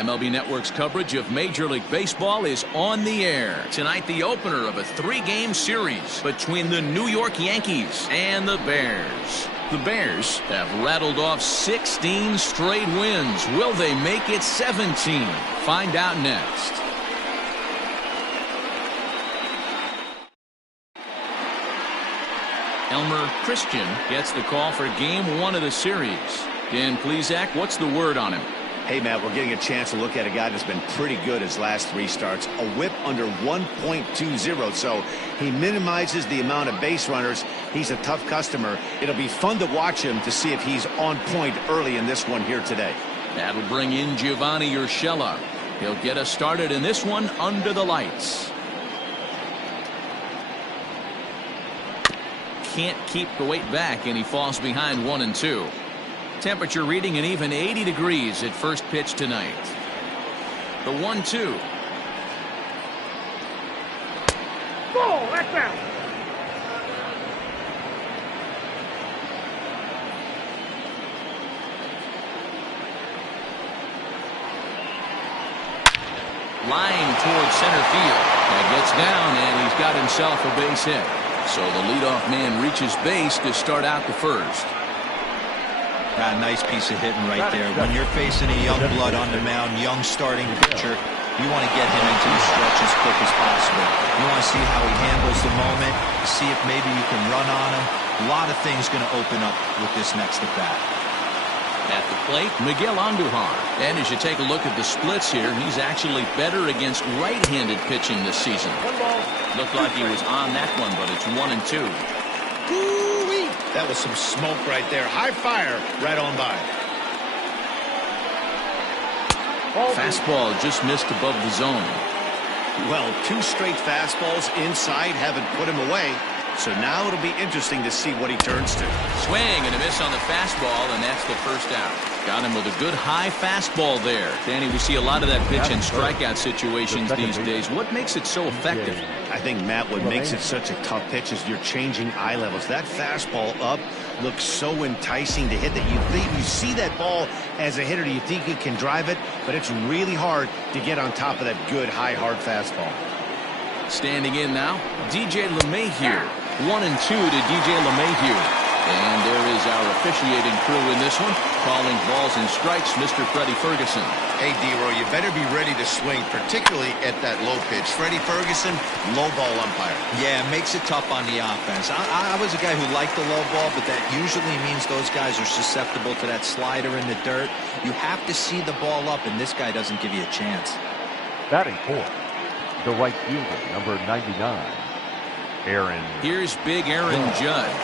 MLB Network's coverage of Major League Baseball is on the air. Tonight, the opener of a 3-game series between the New York Yankees and the Bears. The Bears have rattled off 16 straight wins. Will they make it 17? Find out next. Elmer Christian gets the call for Game 1 of the series. Dan Plesac, what's the word on him? Hey, Matt, we're getting a chance to look at a guy that's been pretty good his last 3 starts. A whip under 1.20, so he minimizes the amount of base runners. He's a tough customer. It'll be fun to watch him to see if he's on point early in this one here today. That'll bring in Giovanni Urshela. He'll get us started in this one under the lights. Can't keep the weight back, and he falls behind 1-2. Temperature reading an even 80 degrees at first pitch tonight. The 1-2. Ball, that's out. Line towards center field. That gets down, and he's got himself a base hit. So the leadoff man reaches base to start out the first. Nice piece of hitting right there. When you're facing a young blood on the mound, young starting pitcher, you want to get him into the stretch as quick as possible. You want to see how he handles the moment, see if maybe you can run on him. A lot of things going to open up with this next at bat. At the plate, Miguel Andujar. And as you take a look at the splits here, he's actually better against right-handed pitching this season. Looked like he was on that one, but it's 1-2. Ooh-wee. That was some smoke right there. High fire right on by. Fastball just missed above the zone. Well, 2 straight fastballs inside haven't put him away. So now it'll be interesting to see what he turns to. Swing and a miss on the fastball, and that's the first out. Got him with a good high fastball there. Danny, we see a lot of that pitch in strikeout situations these days. What makes it so effective? I think, Matt, what makes it such a tough pitch is you're changing eye levels. That fastball up looks so enticing to hit that you think you see that ball as a hitter, you think you can drive it, but it's really hard to get on top of that good high hard fastball. Standing in now, DJ LeMahieu. 1-2 to DJ LeMahieu. And there is our officiating crew in this one, calling balls and strikes, Mr. Freddie Ferguson. Hey, D-Roy, you better be ready to swing, particularly at that low pitch. Freddie Ferguson, low ball umpire. Yeah, it makes it tough on the offense. I was a guy who liked the low ball, but that usually means those guys are susceptible to that slider in the dirt. You have to see the ball up, and this guy doesn't give you a chance. Batting fourth, the right fielder, number 99, Aaron. Here's big Aaron Judge.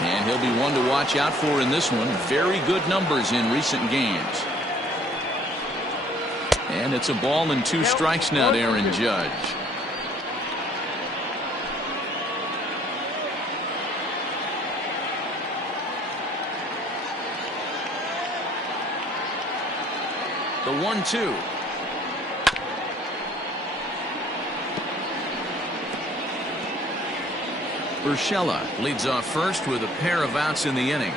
And he'll be one to watch out for in this one. Very good numbers in recent games. And it's a ball and 2 strikes now to Aaron Judge. The 1-2. Urshela leads off first with a pair of outs in the inning.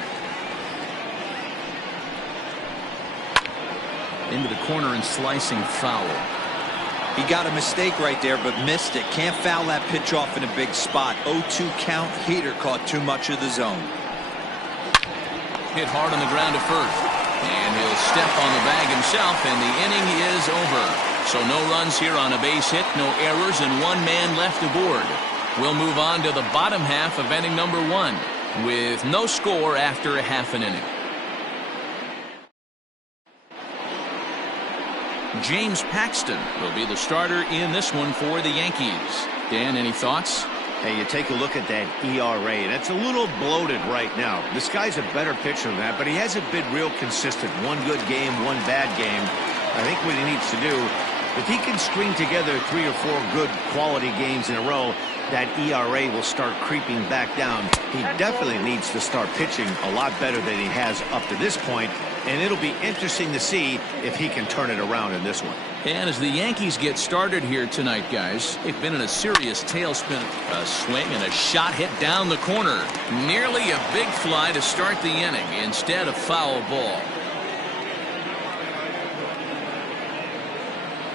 Into the corner and slicing foul. He got a mistake right there, but missed it. Can't foul that pitch off in a big spot. 0-2 count. Heater caught too much of the zone. Hit hard on the ground at first. And he'll step on the bag himself, and the inning is over. So no runs here on a base hit, no errors, and 1 man left aboard. We'll move on to the bottom half of inning number 1 with no score after a half an inning. James Paxton will be the starter in this one for the Yankees. Dan, any thoughts? Hey, you take a look at that ERA, and it's a little bloated right now. This guy's a better pitcher than that, but he hasn't been real consistent. 1 good game, 1 bad game. I think what he needs to do, if he can string together 3 or 4 good quality games in a row, that ERA will start creeping back down. He definitely needs to start pitching a lot better than he has up to this point, and it'll be interesting to see if he can turn it around in this one. And as the Yankees get started here tonight, guys, they've been in a serious tailspin. A swing and a shot hit down the corner. Nearly a big fly to start the inning. Instead, a foul ball.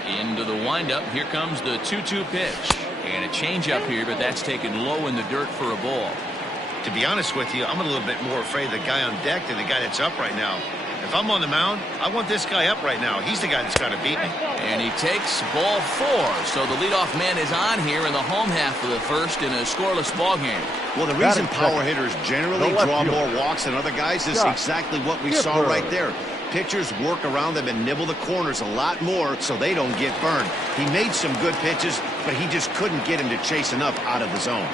Into the windup. Here comes the 2-2 pitch. And a changeup here, but that's taken low in the dirt for a ball. To be honest with you, I'm a little bit more afraid of the guy on deck than the guy that's up right now. If I'm on the mound, I want this guy up right now. He's the guy that's got to beat me. And he takes ball 4. So the leadoff man is on here in the home half of the first in a scoreless ball game. Well, the reason power hitters generally draw more walks than other guys is exactly what we saw right there. Pitchers work around them and nibble the corners a lot more so they don't get burned. He made some good pitches, but he just couldn't get him to chase enough out of the zone.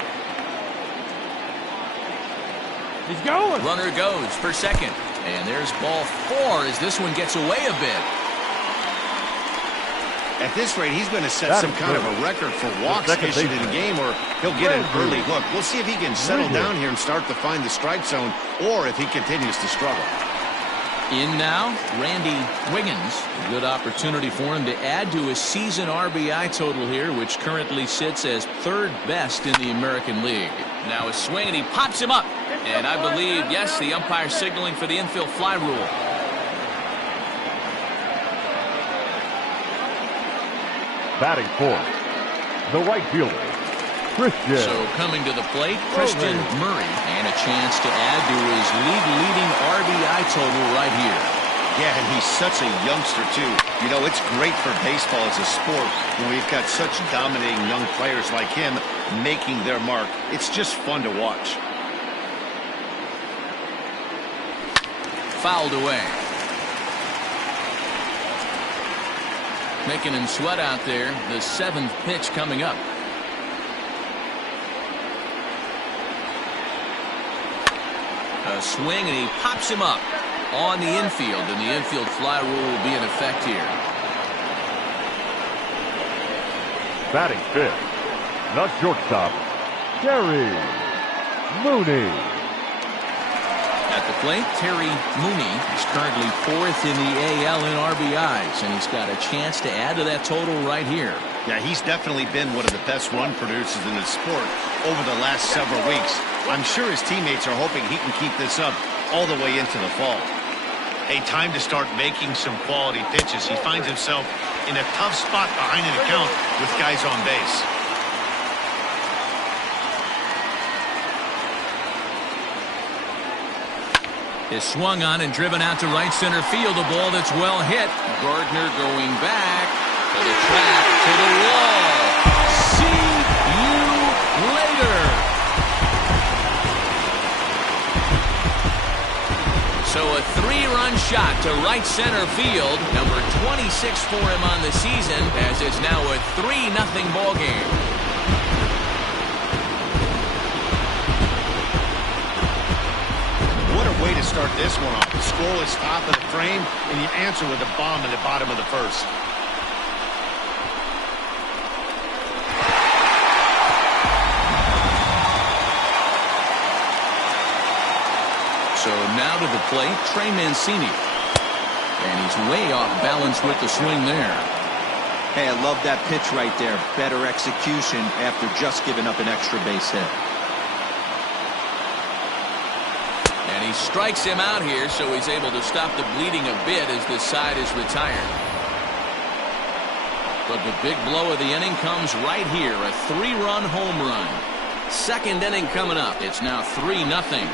He's going. Runner goes for second. And there's ball 4 as this one gets away a bit. At this rate, he's going to set some kind of a record for walks issued in a game, or he'll get an early hook. We'll see if he can settle down here and start to find the strike zone, or if he continues to struggle. In now, Randy Wiggins. A good opportunity for him to add to his season RBI total here, which currently sits as 3rd best in the American League. Now a swing, and he pops him up. And I believe, yes, the umpire signaling for the infield fly rule. Batting fourth, the right fielder, Christian. So coming to the plate, Christian Murray. And a chance to add to his league-leading RBI total right here. Yeah, and he's such a youngster, too. You know, it's great for baseball as a sport when we've got such dominating young players like him making their mark. It's just fun to watch. Fouled away. Making him sweat out there. The 7th pitch coming up. A swing, and he pops him up on the infield, and the infield fly rule will be in effect here. Batting fifth, the shortstop, Terry Mooney. At the plate, Terry Mooney is currently 4th in the AL in RBIs, and he's got a chance to add to that total right here. Yeah, he's definitely been one of the best run producers in the sport over the last several weeks. I'm sure his teammates are hoping he can keep this up all the way into the fall. Hey, time to start making some quality pitches. He finds himself in a tough spot behind an account with guys on base. Is swung on and driven out to right center field. A ball that's well hit. Gardner going back to the track, to the wall. See you later. So a 3-run shot to right center field. Number 26 for him on the season, as it's now a 3-0 ball game. What a way to start this one off. The scoreless top of the frame, and you answer with a bomb in the bottom of the first. So now to the plate, Trey Mancini. And he's way off balance with the swing there. Hey, I love that pitch right there. Better execution after just giving up an extra base hit. And he strikes him out here, so he's able to stop the bleeding a bit as this side is retired. But the big blow of the inning comes right here, a 3-run home run. 2nd inning coming up. It's now 3-0.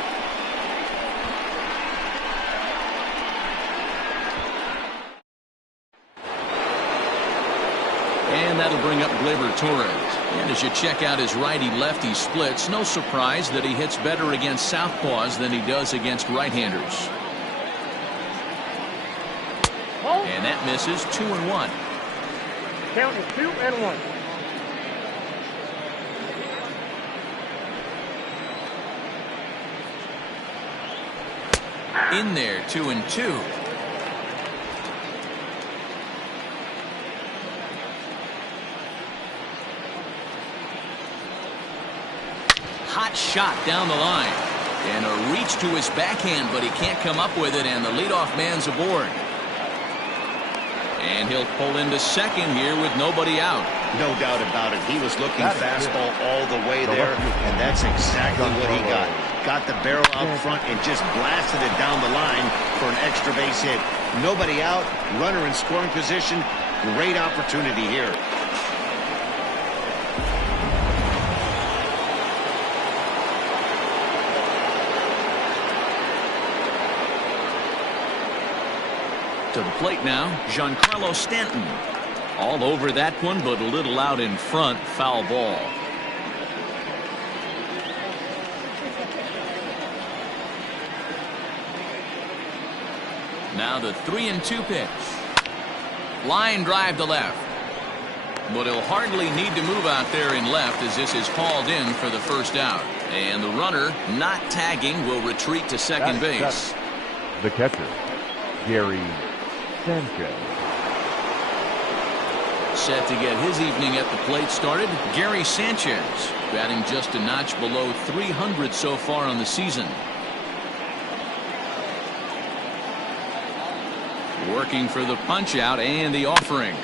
And that'll bring up Gleyber Torres. And as you check out his righty-lefty splits, no surprise that he hits better against southpaws than he does against right-handers. And that misses. 2-1. Count is 2-1. In there, 2-2. Hot shot down the line. And a reach to his backhand, but he can't come up with it, and the leadoff man's aboard. And he'll pull into second here with nobody out. No doubt about it. He was looking fastball all the way there, and that's exactly what he got. Got the barrel out front and just blasted it down the line for an extra base hit. Nobody out, runner in scoring position. Great opportunity here. To the plate now, Giancarlo Stanton. All over that one, but a little out in front. Foul ball. Now the 3-2 pitch. Line drive to left. But he'll hardly need to move out there in left as this is hauled in for the first out. And the runner, not tagging, will retreat to second base. The catcher, Gary Sanchez. Set to get his evening at the plate started, Gary Sanchez, batting just a notch below 300 so far on the season. Working for the punch out and the offering.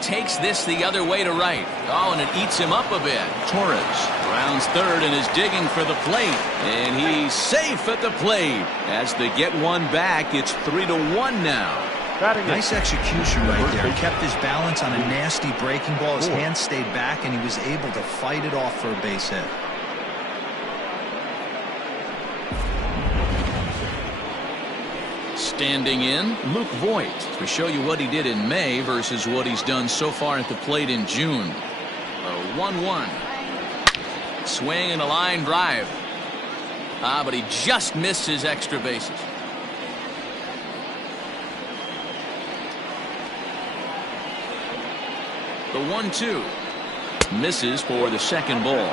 Takes this the other way to right. Oh, and it eats him up a bit. Torres rounds third and is digging for the plate. And he's safe at the plate. As they get one back, it's 3-1 now. Nice execution right there. Kept his balance on a nasty breaking ball. His hands stayed back, and he was able to fight it off for a base hit. Standing in, Luke Voigt. We show you what he did in May versus what he's done so far at the plate in June. A 1-1. Swing and a line drive. But he just missed his extra bases. The 1-2. Misses for the second ball.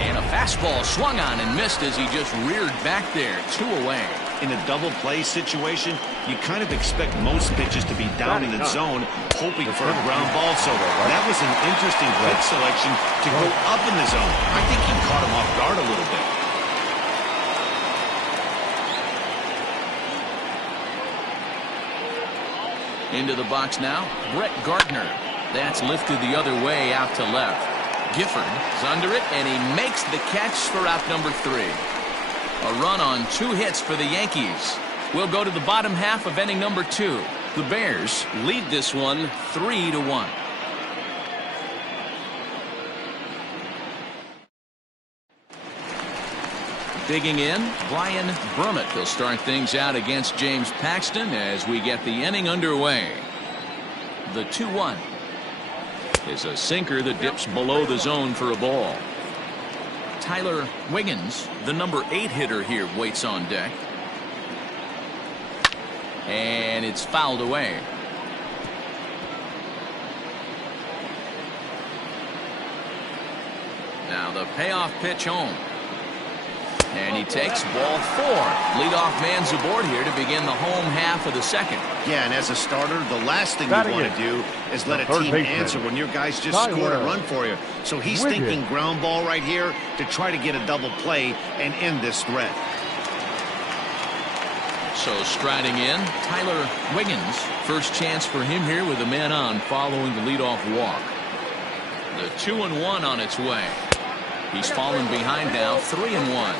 And a fastball swung on and missed as he just reared back there. 2 away. In a double play situation, you kind of expect most pitches to be down in the zone, hoping for a ground ball. So that was an interesting pitch selection to go up in the zone. I think he caught him off guard a little bit. Into the box now, Brett Gardner. That's lifted the other way out to left. Gifford is under it, and he makes the catch for out number 3. A run on 2 hits for the Yankees. We'll go to the bottom half of inning number 2. The Bears lead this one 3-1. Digging in, Brian Brummett. He'll start things out against James Paxton as we get the inning underway. The 2-1 is a sinker that dips below the zone for a ball. Tyler Wiggins, the number 8 hitter here, waits on deck. And it's fouled away. Now the payoff pitch home. And he takes ball 4. Leadoff man's aboard here to begin the home half of the second. Yeah, and as a starter, the last thing you want to do is let a team answer when your guys just scored a run for you. So he's thinking ground ball right here to try to get a double play and end this threat. So striding in, Tyler Wiggins. First chance for him here with a man on following the leadoff walk. The 2-1 on its way. He's fallen behind now, 3-1.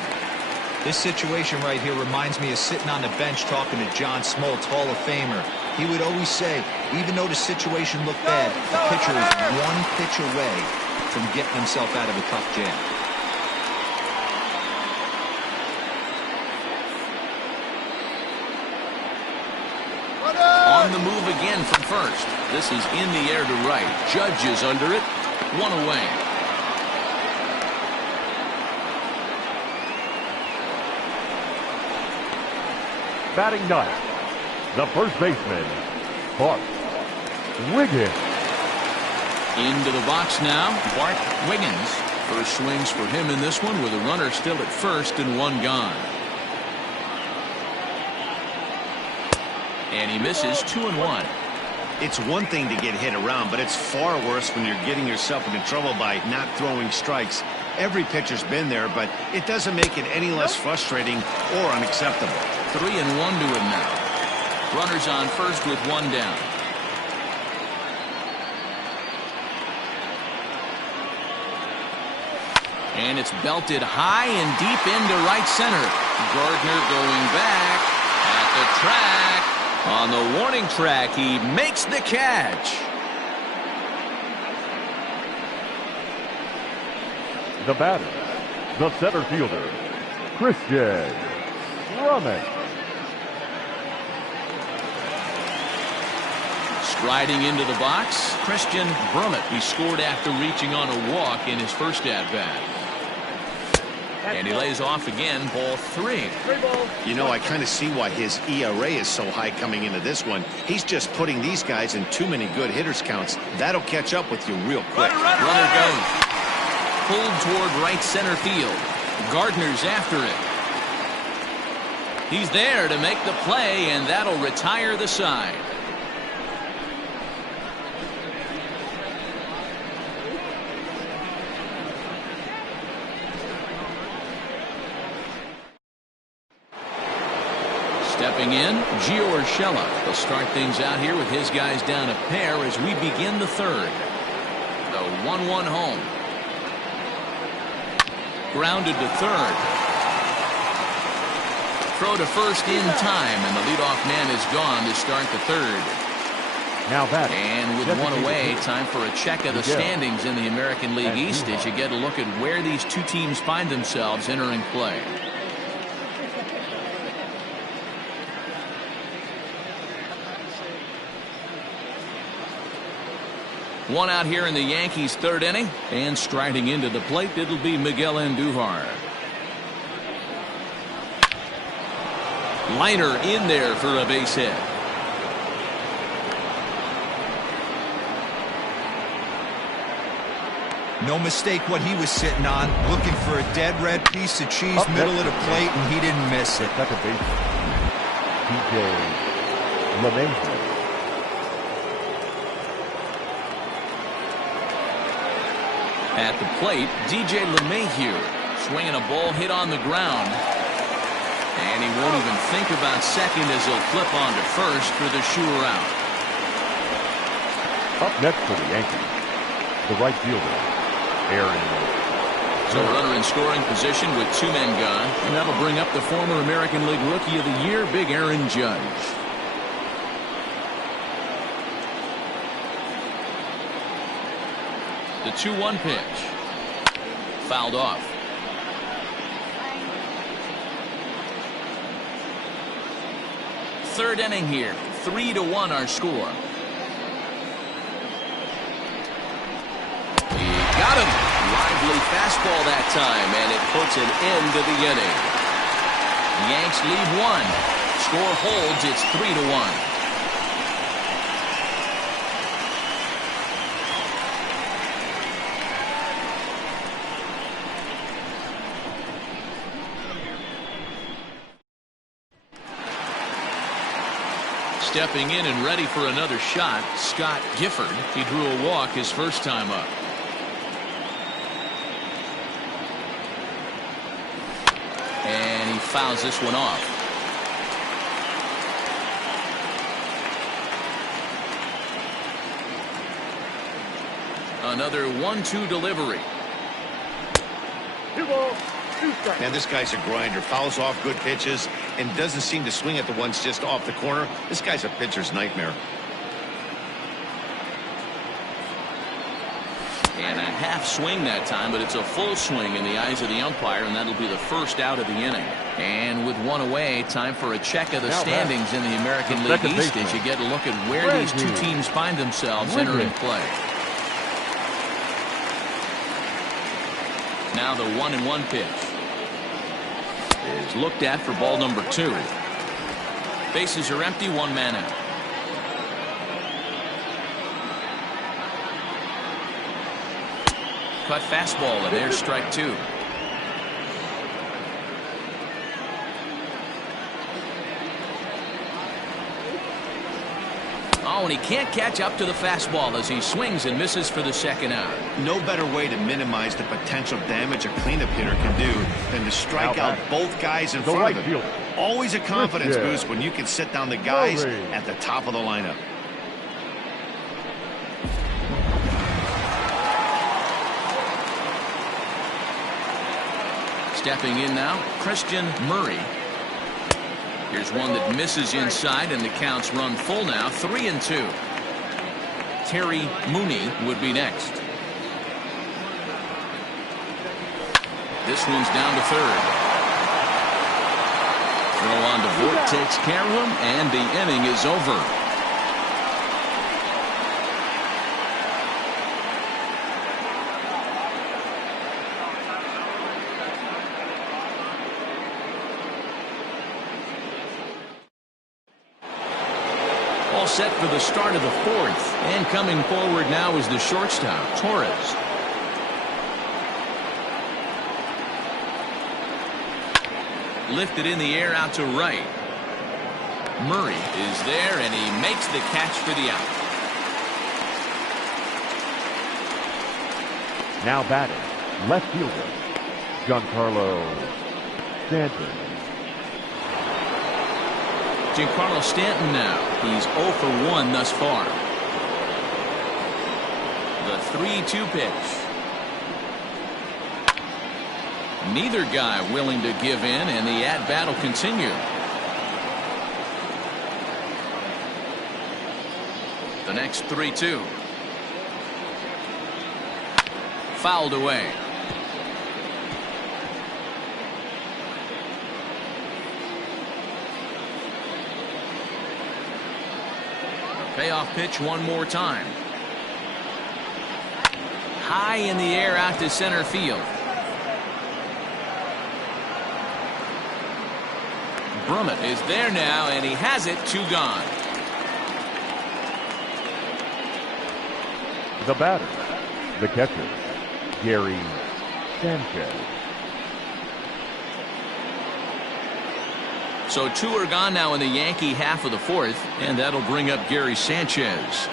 This situation right here reminds me of sitting on the bench talking to John Smoltz, Hall of Famer. He would always say, even though the situation looked bad, the pitcher is 1 pitch away from getting himself out of a tough jam. On the move again from first. This is in the air to right. Judge is under it. 1 away. Batting ninth, the first baseman, Bart Wiggins. Into the box now, Bart Wiggins. First swings for him in this one with a runner still at first and 1 gone. And he misses 2-1. It's one thing to get hit around, but it's far worse when you're getting yourself into trouble by not throwing strikes. Every pitcher's been there, but it doesn't make it any less frustrating or unacceptable. 3-1 to him now. Runners on first with one down. And it's belted high and deep into right center. Gardner going back at the track. On the warning track, he makes the catch. The batter, the center fielder, Christian Drummond. Striding into the box, Christian Drummond. He scored after reaching on a walk in his first at-bat. And he lays off again, ball 3. You know, I kind of see why his ERA is so high coming into this one. He's just putting these guys in too many good hitters counts. That'll catch up with you real quick. Runner goes. Pulled toward right center field. Gardner's after it. He's there to make the play, and that'll retire the side. Stepping in, Gio Urshela. He'll start things out here with his guys down a pair as we begin the third. The 1-1 home. Grounded to third. Throw to first in time, and the leadoff man is gone to start the third. Now batting. And with one away, time for a check of the standings in the American League East as you get a look at where these two teams find themselves entering play. One out here in the Yankees' third inning, and striding into the plate, it'll be Miguel Andujar. Liner in there for a base hit. No mistake what he was sitting on, looking for a dead red piece of cheese, middle of the plate, and he didn't miss it. Second baseman, DJ LeMahieu. At the plate, DJ LeMahieu swinging a ball hit on the ground. And he won't even think about second as he'll flip on to first for the sure out. Up next for the Yankees, the right fielder, Aaron. So runner in scoring position with 2 men gone. And that'll bring up the former American League Rookie of the Year, Big Aaron Judge. The 2-1 pitch. Fouled off. Third inning here. 3-1 our score. He got him. Lively fastball that time, and it puts an end to the inning. Yanks lead 1. Score holds. It's 3-1. Stepping in and ready for another shot, Scott Gifford. He drew a walk his first time up. And he fouls this one off. Another 1-2 delivery. 2 balls, 2 strikes. Man, this guy's a grinder. Fouls off good pitches and doesn't seem to swing at the ones just off the corner. This guy's a pitcher's nightmare. And a half swing that time, but it's a full swing in the eyes of the umpire, and that'll be the first out of the inning. And with one away, time for a check of the standings in the American League East as you get a look at where these two teams find themselves entering play. Now the 1-1 pitch is looked at for ball number 2. Bases are empty, 1 man out. Cut fastball, and there's strike 2. Oh, and he can't catch up to the fastball as he swings and misses for the second out. No better way to minimize the potential damage a cleanup hitter can do than to strike out both guys in front of him. Always a confidence boost when you can sit down the guys at the top of the lineup. Stepping in now, Christian Murray. Here's one that misses inside, and the count's run full now, 3-2. Terry Mooney would be next. This one's down to third. Throw on to Vogt, takes care of him, and the inning is over. All set for the start of the fourth. And coming forward now is the shortstop, Torres. Lifted in the air out to right. Murray is there, and he makes the catch for the out. Now batting, left fielder, Giancarlo Stanton. Giancarlo Stanton now. He's 0 for 1 thus far. The 3-2 pitch. Neither guy willing to give in, and the at-bat will continue. The next 3-2. Fouled away. Payoff pitch one more time. High in the air out to center field. Brummett is there now, and he has it, 2 gone. The batter, the catcher, Gary Sanchez. So 2 are gone now in the Yankee half of the fourth, and that'll bring up Gary Sanchez.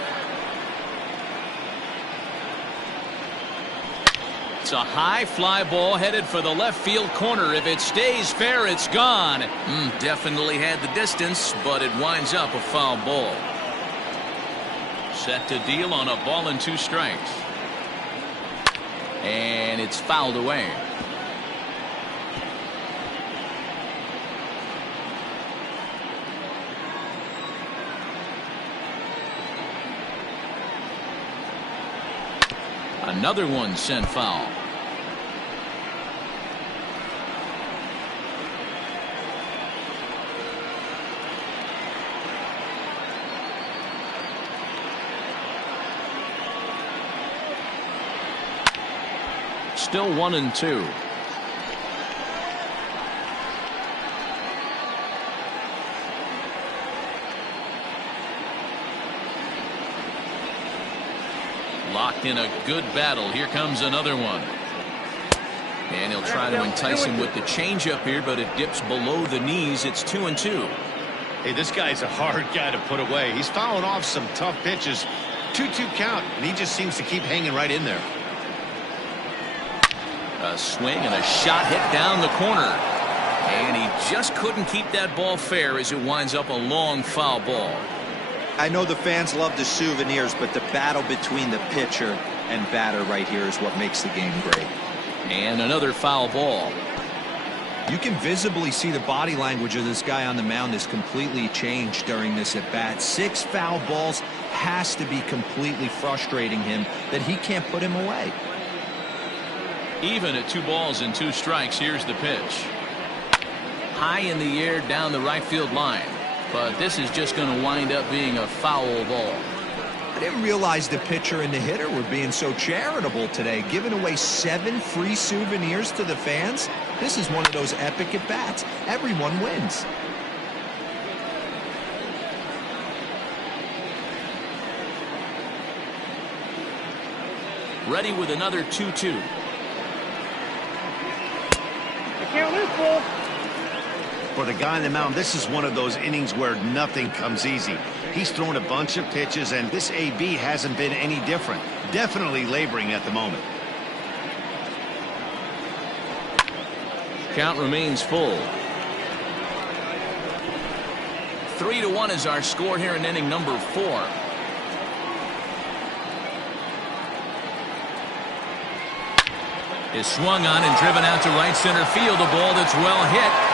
It's a high fly ball headed for the left field corner. If it stays fair, it's gone. Definitely had the distance, but it winds up a foul ball. Set to deal on a ball and 2 strikes. And it's fouled away. Another one sent foul. Still 1-2. Locked in a good battle. Here comes another one. And he'll try to entice him with the changeup here, but it dips below the knees. It's 2-2. Hey, this guy's a hard guy to put away. He's fouling off some tough pitches. 2-2 count, and he just seems to keep hanging right in there. A swing and a shot hit down the corner. And he just couldn't keep that ball fair as it winds up a long foul ball. I know the fans love the souvenirs, but the battle between the pitcher and batter right here is what makes the game great. And another foul ball. You can visibly see the body language of this guy on the mound is completely changed during this at bat. 6 foul balls has to be completely frustrating him that he can't put him away. Even at 2 balls and 2 strikes, here's the pitch. High in the air down the right field line. But this is just going to wind up being a foul ball. I didn't realize the pitcher and the hitter were being so charitable today, giving away 7 free souvenirs to the fans. This is one of those epic at-bats. Everyone wins. Ready with another 2-2. I can't lose, Bull. For the guy on the mound, this is one of those innings where nothing comes easy. He's thrown a bunch of pitches, and this AB hasn't been any different. Definitely laboring at the moment. Count remains full. 3-1 is our score here in inning number 4. Is swung on and driven out to right center field. A ball that's well hit.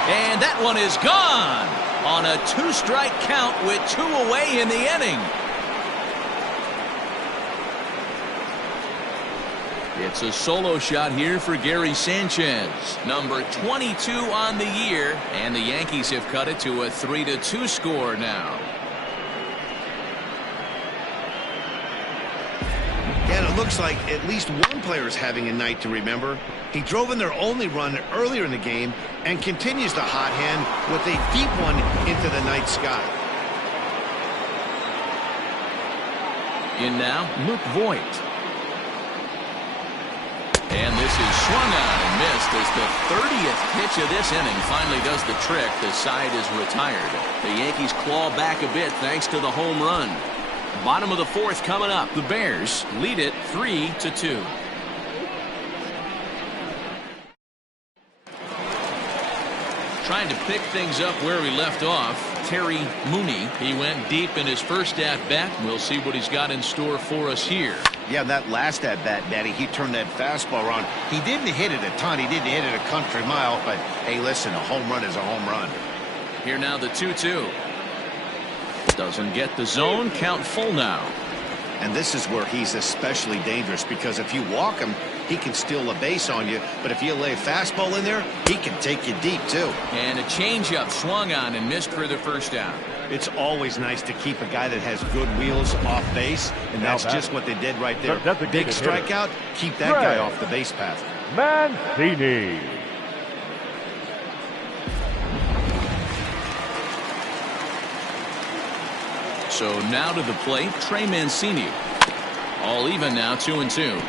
And that one is gone on a 2-strike count with 2 away in the inning. It's a solo shot here for Gary Sanchez, number 22 on the year, and the Yankees have cut it to a 3-2 score now. And it looks like at least one player is having a night to remember. He drove in their only run earlier in the game and continues the hot hand with a deep one into the night sky. In now, Luke Voigt. And this is swung on and missed as the 30th pitch of this inning finally does the trick. The side is retired. The Yankees claw back a bit thanks to the home run. Bottom of the 4th coming up. The Bears lead it 3-2. Trying to pick things up where we left off. Terry Mooney. He went deep in his first at-bat. We'll see what he's got in store for us here. Yeah, that last at-bat, Daddy, he turned that fastball around. He didn't hit it a ton. He didn't hit it a country mile. But, hey, listen, a home run is a home run. Here now the 2-2. Doesn't get the zone. Count full now. And this is where he's especially dangerous, because if you walk him, he can steal a base on you. But if you lay a fastball in there, he can take you deep, too. And a changeup swung on and missed for the first out. It's always nice to keep a guy that has good wheels off base, and that's just what they did right there. Big strikeout, keep that guy off the base path. Mancini. So now to the plate, Trey Mancini. All even now, 2-2.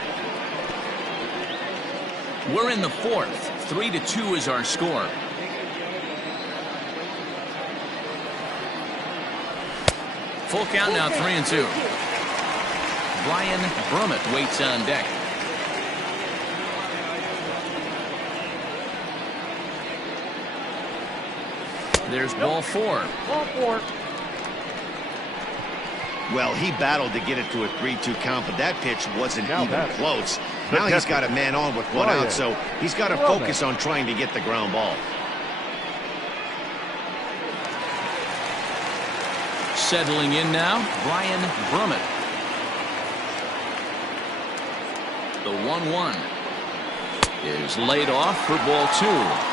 We're in the 4th. 3-2 is our score. Full count now, 3-2. Brian Brummett waits on deck. There's ball 4. Ball 4. Well, he battled to get it to a 3-2 count, but that pitch wasn't even close. Now he's got a man on with 1 out, so he's got to focus on trying to get the ground ball. Settling in now, Brian Brummett. The 1-1 is laid off for ball 2.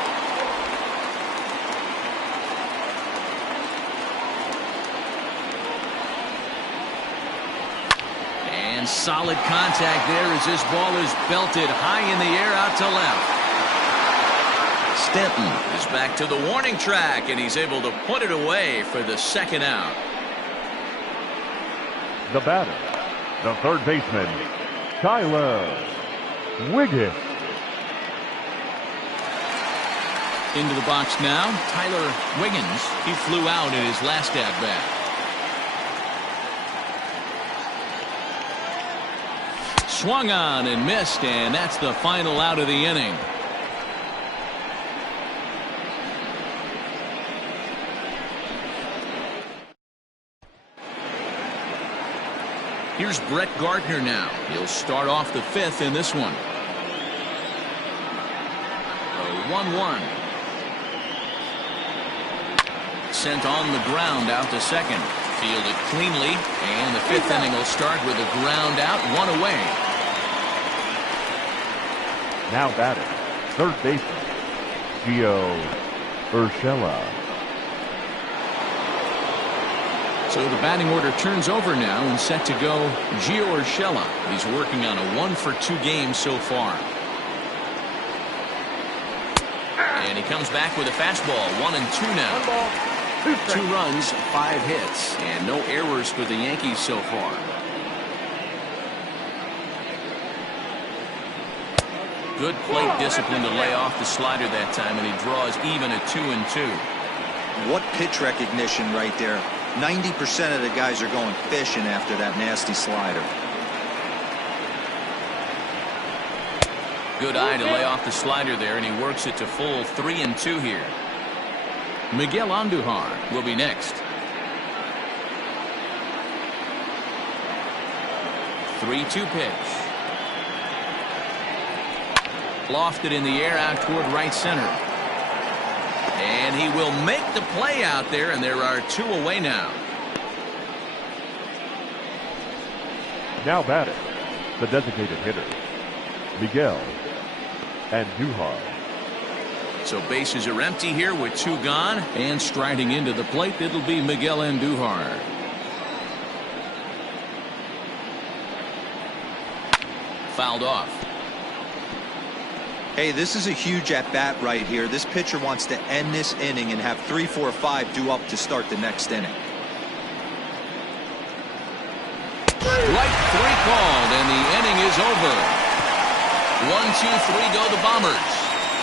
And solid contact there as this ball is belted high in the air out to left. Stanton is back to the warning track, and he's able to put it away for the 2nd out. The batter, the third baseman, Tyler Wiggins. Into the box now, Tyler Wiggins. He flew out in his last at-bat. Swung on and missed, and that's the final out of the inning. Here's Brett Gardner now. He'll start off the 5th in this one. A 1-1. Sent on the ground out to second. Fielded cleanly, and the 5th inning will start with a ground out, 1 away. Now batting, third baseman, Gio Urshela. So the batting order turns over now and set to go Gio Urshela. He's working on a 1-for-2 game so far. And he comes back with a fastball, 1-2 now. 2 runs, 5 hits, and no errors for the Yankees so far. Good plate discipline to lay off the slider that time, and he draws even at 2-2. What pitch recognition right there. 90% of the guys are going fishing after that nasty slider. Good eye to lay off the slider there, and he works it to full 3-2 here. Miguel Andujar will be next. 3-2 pitch. Lofted in the air out toward right center. And he will make the play out there, and there are 2 away now. Now batting, the designated hitter, Miguel Andujar. So bases are empty here with 2 gone, and striding into the plate, it'll be Miguel Andujar. Fouled off. Hey, this is a huge at-bat right here. This pitcher wants to end this inning and have 3, 4, 5 due up to start the next inning. Right 3 called, and the inning is over. 1, 2, 3 go the Bombers.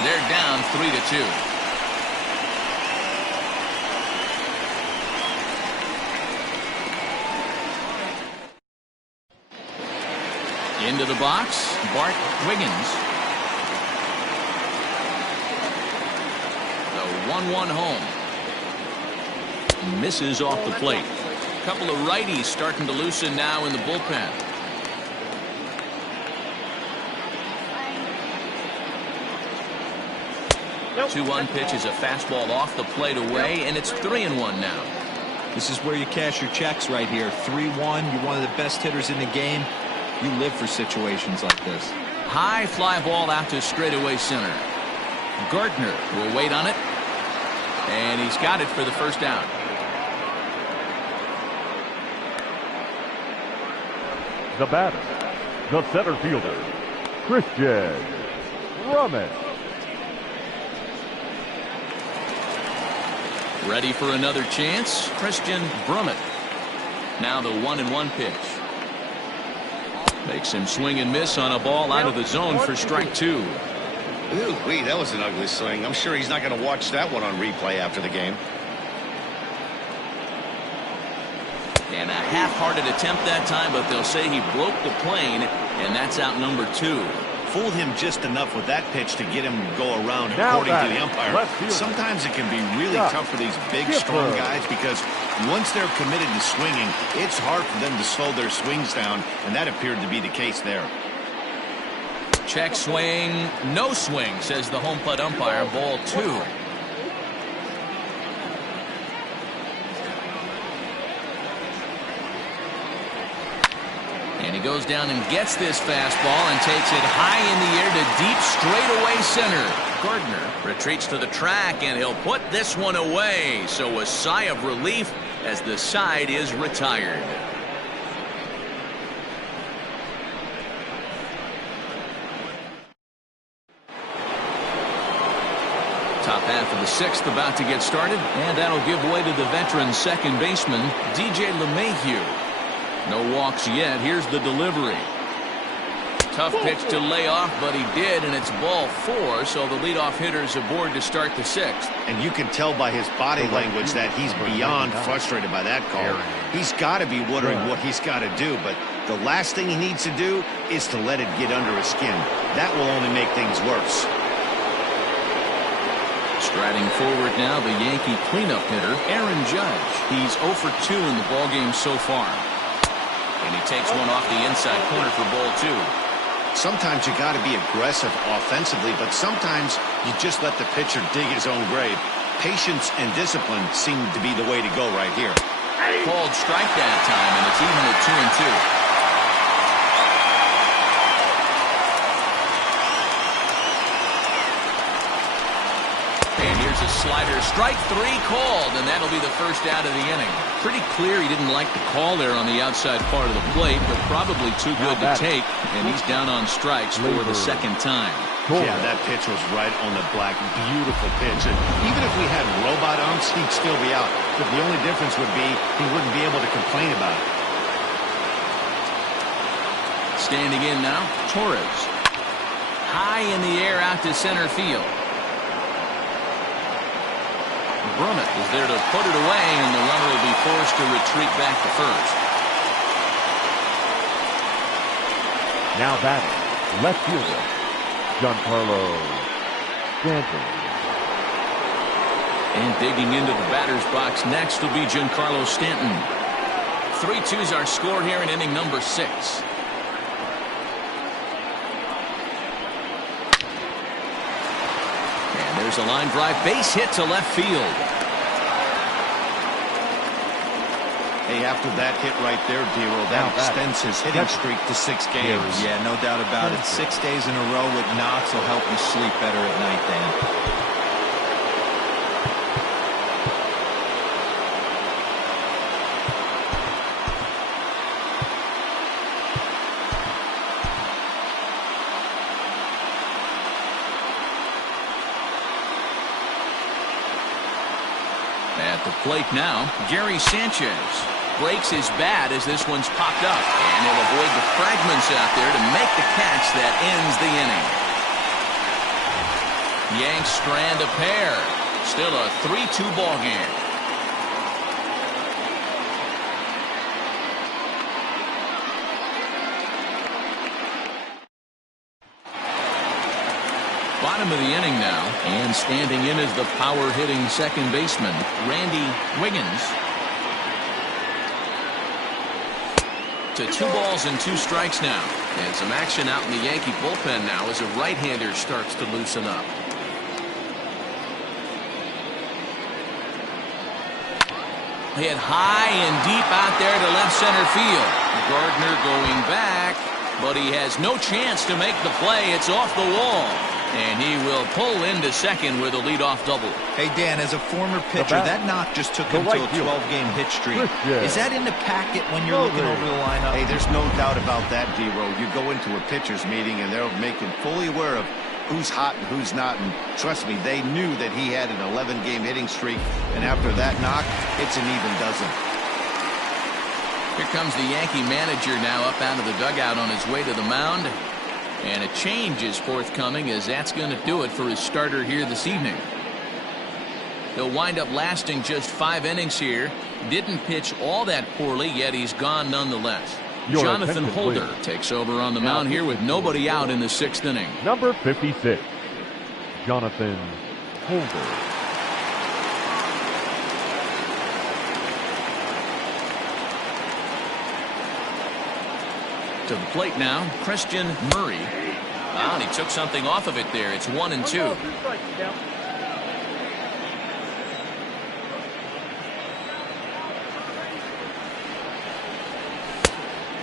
They're down 3-2. Into the box, Bart Wiggins. The 1-1 home. Misses off the plate. A couple of righties starting to loosen now in the bullpen. Nope. 2-1 pitch is a fastball off the plate away, and it's 3-1 now. This is where you cash your checks right here. 3-1. You're one of the best hitters in the game. You live for situations like this. High fly ball out to straightaway center. Gardner will wait on it, and he's got it for the first out. The batter, the center fielder, Christian Drummond. Ready for another chance, Christian Drummond. Now the 1-1 pitch. Makes him swing and miss on a ball out of the zone for strike 2. Ooh-wee, that was an ugly swing. I'm sure he's not going to watch that one on replay after the game. And a half-hearted attempt that time, but they'll say he broke the plane, and that's out number 2. Fooled him just enough with that pitch to get him to go around, Now according to the umpire. fielder. Sometimes it can be really tough for these big, Skipper. strong guys because once they're committed to swinging, it's hard for them to slow their swings down, and that appeared to be the case there. Check swing, no swing, says the home plate umpire. Ball 2. And he goes down and gets this fastball and takes it high in the air to deep straightaway center. Gardner retreats to the track, and he'll put this one away. So a sigh of relief as the side is retired. Top half of the 6th about to get started, and that'll give way to the veteran second baseman, DJ LeMahieu. No walks yet. Here's the delivery. Tough pitch to lay off, but he did, and it's ball 4, so the leadoff hitter's aboard to start the 6th. And you can tell by his body language that he's beyond frustrated by that call. He's got to be wondering what he's got to do, but the last thing he needs to do is to let it get under his skin. That will only make things worse. Striding forward now, the Yankee cleanup hitter, Aaron Judge. He's 0 for 2 in the ballgame so far. And he takes one off the inside corner for ball 2. Sometimes you got to be aggressive offensively, but sometimes you just let the pitcher dig his own grave. Patience and discipline seem to be the way to go right here. Called strike that time, and it's even at 2-2. A slider, strike 3 called, and that'll be the first out of the inning. Pretty clear he didn't like the call there on the outside part of the plate, but probably too good to take, and he's down on strikes for the second time. Yeah, that pitch was right on the black. Beautiful pitch. And even if we had robot umps, he'd still be out. But the only difference would be he wouldn't be able to complain about it. Standing in now, Torres. high in the air out to center field. Brummett is there to put it away, and the runner will be forced to retreat back to first. Now batting, left fielder, Giancarlo Stanton. And digging into the batter's box next will be Giancarlo Stanton. 3-2s are scored here in inning number 6. And there's a line drive, base hit to left field. Hey, after that hit right there, D-Roll, that extends his hitting streak to 6 games. Yeah, no doubt about it. 6 days in a row with knocks will help you sleep better at night, Dan. At the plate now, Gary Sanchez breaks his bat as this one's popped up, and he'll avoid the fragments out there to make the catch that ends the inning. Yanks strand a pair. Still a 3-2 ball game. Bottom of the inning now, and standing in is the power-hitting second baseman, Randy Wiggins. To 2 balls and 2 strikes now. And some action out in the Yankee bullpen now as a right-hander starts to loosen up. Hit high and deep out there to left center field. Gardner going back, but he has no chance to make the play. It's off the wall. And he will pull into second with a leadoff double. Hey, Dan, as a former pitcher, that knock just took him to a 12-game hit streak. Is that in the packet when you're looking over the lineup? Hey, there's no doubt about that, D-Roll. You go into a pitcher's meeting, and they'll make him fully aware of who's hot and who's not. And trust me, they knew that he had an 11-game hitting streak. And after that knock, it's an even dozen. Here comes the Yankee manager now up out of the dugout on his way to the mound. And a change is forthcoming, as that's going to do it for his starter here this evening. He'll wind up lasting just 5 innings here. Didn't pitch all that poorly, yet he's gone nonetheless. Jonathan Holder takes over on the mound here with nobody out in the 6th inning. Number 56, Jonathan Holder. To the plate now, Christian Murray. And he took something off of it there. It's 1-2.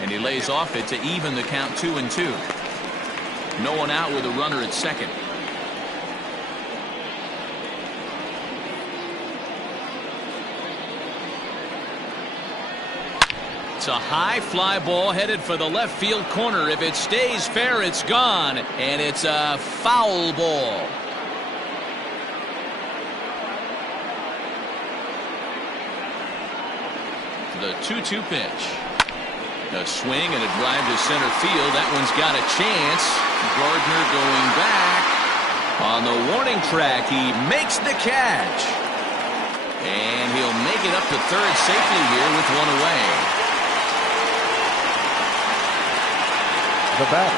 And he lays off it to even the count 2-2. No one out with a runner at second. It's a high fly ball headed for the left field corner. If it stays fair, it's gone. And it's a foul ball. The 2-2 pitch. A swing and a drive to center field. That one's got a chance. Gardner going back. On the warning track, he makes the catch. And he'll make it up to third safely here with one away. The batter,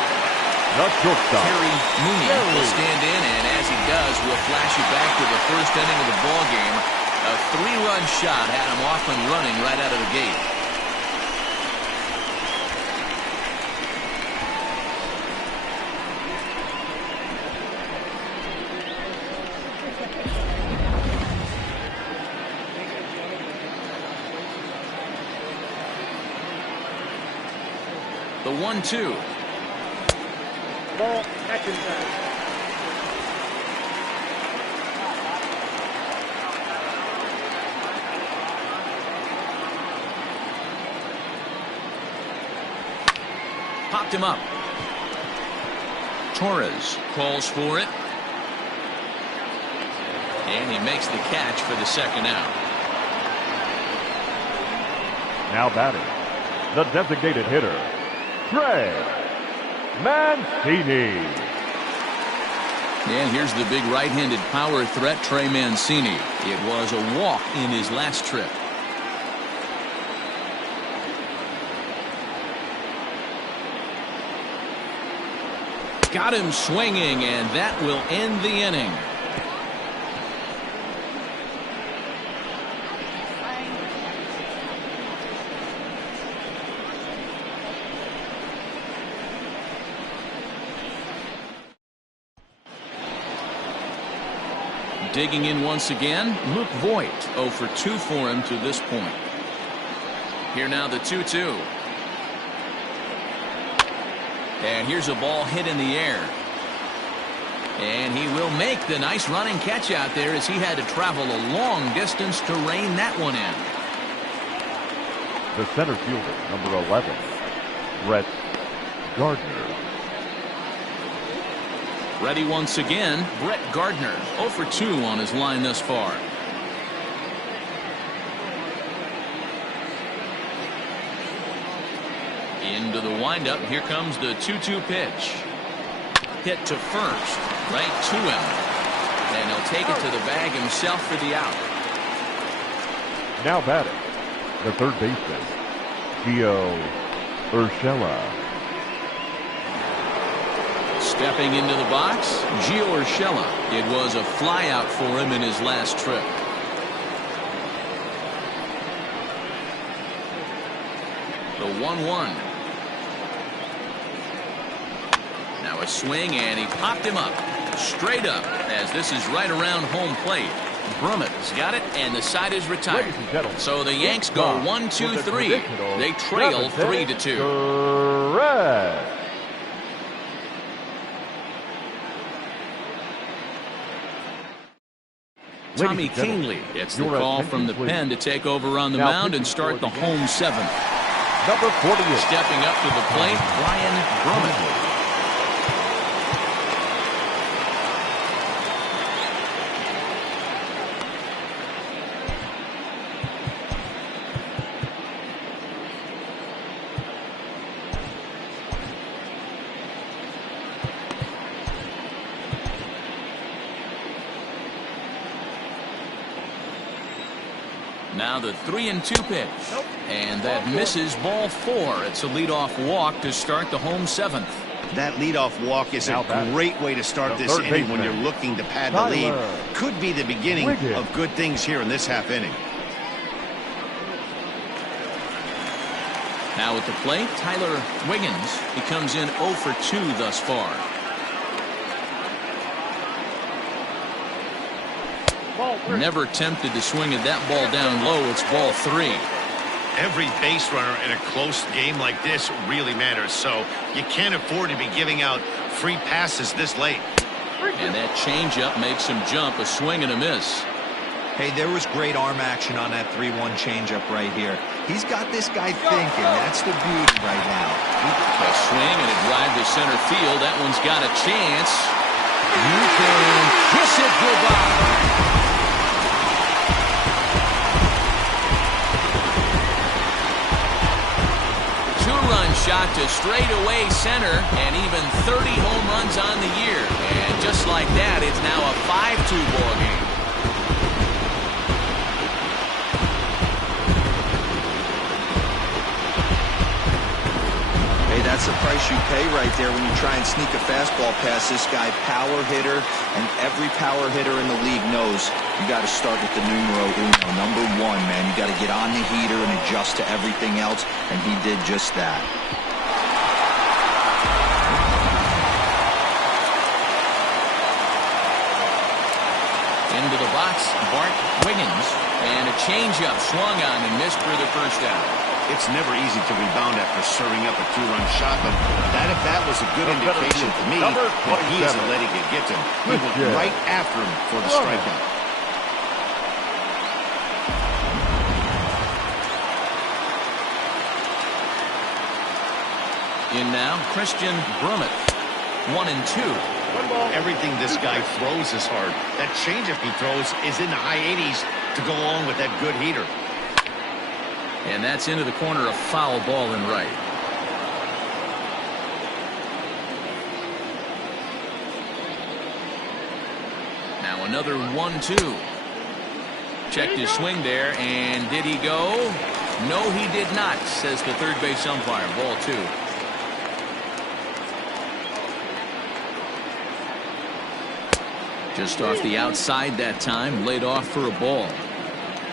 the shortstop, Terry Mooney will stand in, and as he does, we'll flash you back to the first inning of the ball game. A 3-run shot had him off and running right out of the gate. The 1-2. Ball, action. Popped him up. Torres calls for it. And he makes the catch for the second out. Now batting, the designated hitter, Trey Mancini. And here's the big right-handed power threat, Trey Mancini. It was a walk in his last trip. Got him swinging, and that will end the inning. Digging in once again, Luke Voigt. 0 for 2 for him to this point. Here now the 2-2. And here's a ball hit in the air. And he will make the nice running catch out there as he had to travel a long distance to rein that one in. The center fielder, number 11, Brett Gardner. Ready once again, Brett Gardner. 0 for 2 on his line thus far. Into the windup. Here comes the 2-2 pitch. Hit to first. Right to him. And he'll take it to the bag himself for the out. Now batting, the third baseman, Gio Urshela. Stepping into the box, Gio Urshela. It was a flyout for him in his last trip. The 1-1. Now a swing, and he popped him up. Straight up, as this is right around home plate. Brummett's got it, and the side is retired. So the Yanks go 1-2-3. They trail 3-2. Correct. Tommy Kingley gets the call from the pen to take over on the mound and start the home seventh. Number 48. Stepping up to the plate, Brian Brummett. Now the 3-2 pitch. And that misses, ball 4. It's a leadoff walk to start the home seventh. That leadoff walk is a great way to start this inning when you're looking to pad the lead. Could be the beginning of good things here in this half inning. Now at the plate, Tyler Wiggins. He comes in 0 for 2 thus far. Never tempted to swing at that ball down low. It's ball 3. Every base runner in a close game like this really matters, so you can't afford to be giving out free passes this late. And that changeup makes him jump. A swing and a miss. Hey, there was great arm action on that 3-1 changeup right here. He's got this guy thinking. That's the beauty right now. A swing and a drive to center field. That one's got a chance. You can kiss it goodbye. Shot to straightaway center, and even 30 home runs on the year. And just like that, it's now a 5-2 ball game. Hey, that's the price you pay right there when you try and sneak a fastball past this guy. Power hitter, and every power hitter in the league knows you got to start with the numero uno, number 1, man. You got to get on the heater and adjust to everything else, and he did just that. Into the box, Bart Wiggins, and a changeup swung on and missed for the first out. It's never easy to rebound after serving up a 2-run shot, but that was a good indication to me that he isn't letting it get to him. He went right after him for the strikeout. In now, Christian Brummett. 1-2. Everything this guy throws is hard. That changeup he throws is in the high 80s to go along with that good heater. And that's into the corner, a foul ball and right. another 1-2. Checked his swing there, and did he go? No, he did not, says the third base umpire. Ball 2. Just off the outside that time, laid off for a ball.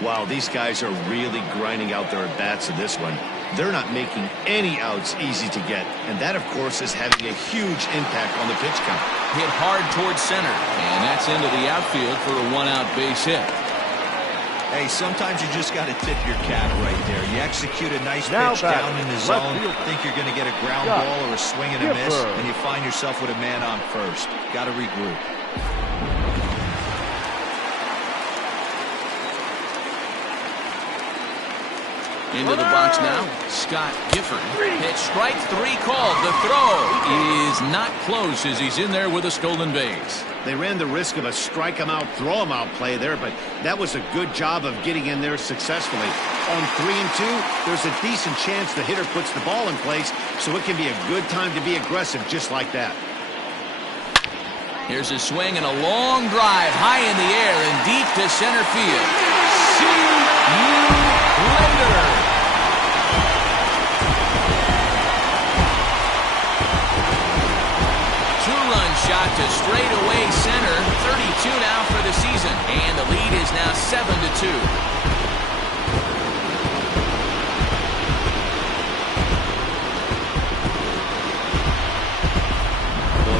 Wow, these guys are really grinding out their at-bats in this one. They're not making any outs easy to get, and that, of course, is having a huge impact on the pitch count. Hit hard towards center, and that's into the outfield for a one-out base hit. Hey, sometimes you just got to tip your cap right there. You execute a nice pitch down in the zone, think you're going to get a ground ball or a swing and a miss, and you find yourself with a man on first. Got to regroup. Into the box now, Scott Gifford. Pitch strike 3 called. The throw is not close as he's in there with a stolen base. They ran the risk of a strike him out, throw him out play there, but that was a good job of getting in there successfully. On 3 and 2, there's a decent chance the hitter puts the ball in place, so it can be a good time to be aggressive just like that. Here's a swing and a long drive high in the air and deep to center field. See you later. Two-run shot to straightaway center. 32 now for the season, and the lead is now 7-2.